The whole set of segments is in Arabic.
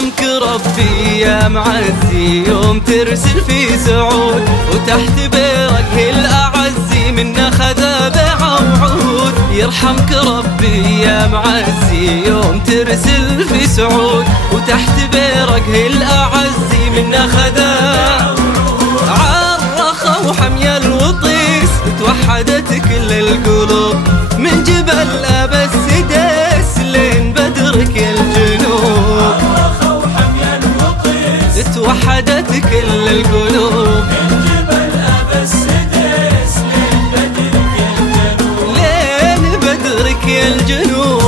يرحمك ربي يا معزي يوم ترسل في سعود، وتحت بيرك الأعزي منا خذا بيعة وعود. يرحمك ربي يا معزي يوم ترسل في سعود، وتحت بيرك الأعزي منا خذا عرخة وحمي الوطيس، توحدت كل القلوب من جبل أبا السديس لين بدرك الجنوب. عرخة وحمي الوطيس توحدت كل القلوب من جبل أبا السديس لين بدرك الجنوب. لين بدرك الجنوب.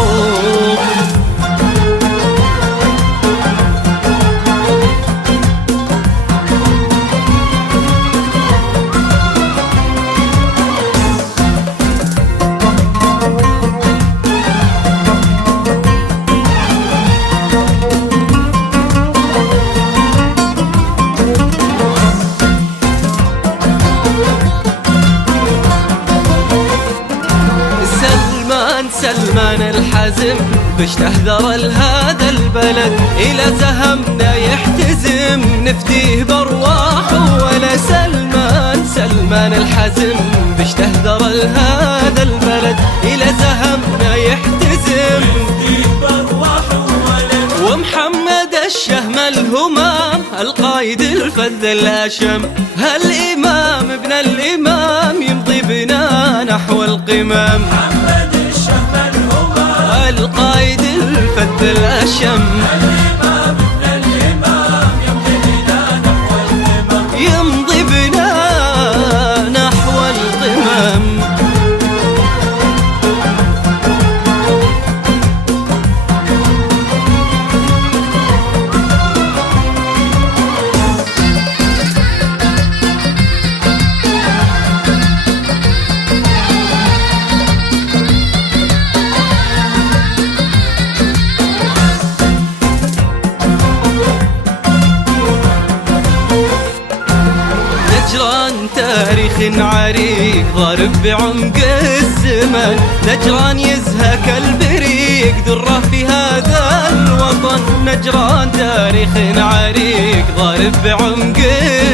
سلمان الحزم بش تهذر لهذا البلد، إلى زهمنا يحتزم نفديه بارواح ولا. سلمان الحزم بش تهذر لهذا البلد، إلى زهمنا يحتزم نفديه بارواح ولا. ومحمد الشهم الهمام القايد الفذ الهشم، هالإمام ابن الإمام يمضي بنا نحو القمم. القايد الفذ الأشم الإمام ابن الإمام يمضي بنا نحو القمم. يمضي بنا نحو القمم. نجران تاريخ عريق ضارب بعمق الزمن، نجران يزهك البريق دره في هذا الوطن. نجران تاريخ عريق ضارب بعمق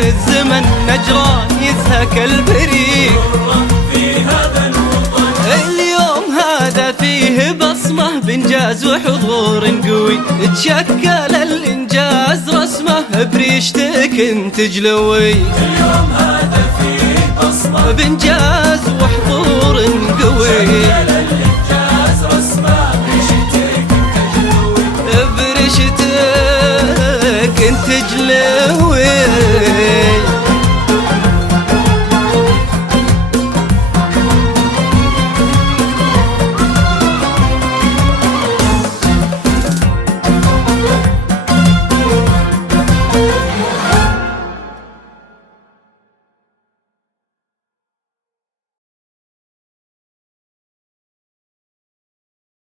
الزمن، نجران يزهك البريق دره في هذا الوطن. اليوم هذا فيه بصمة بإنجاز وحضور قوي، تشكل الإنجاز رسمه بريشتك انت جلوي. اليوم هذا فيه بصمة بإنجاز وحضور قوي، شكل الإنجاز رسمه